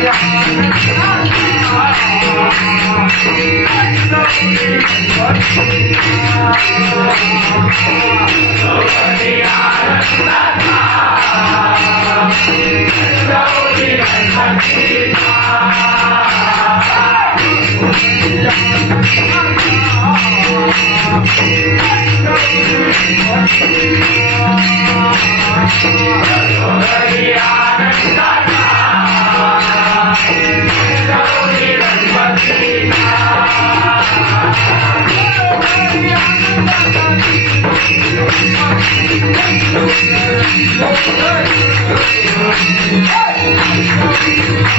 Yeah.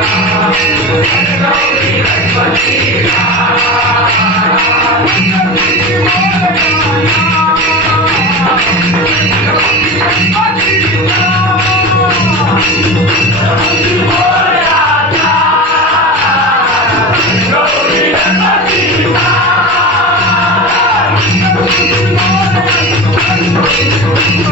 Thank you.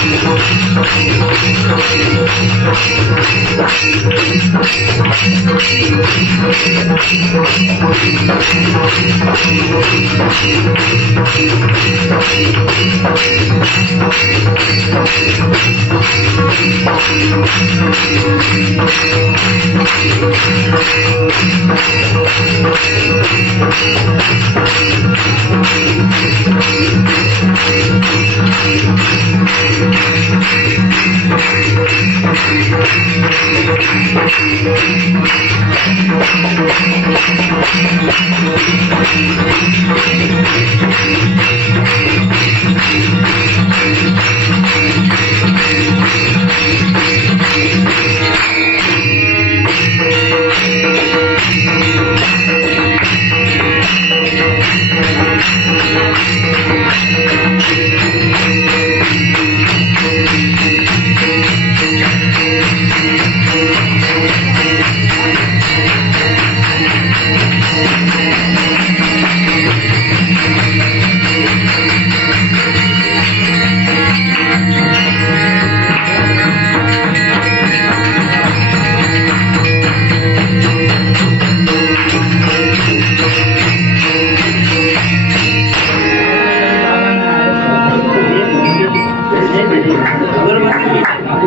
Yo quiero Thank you.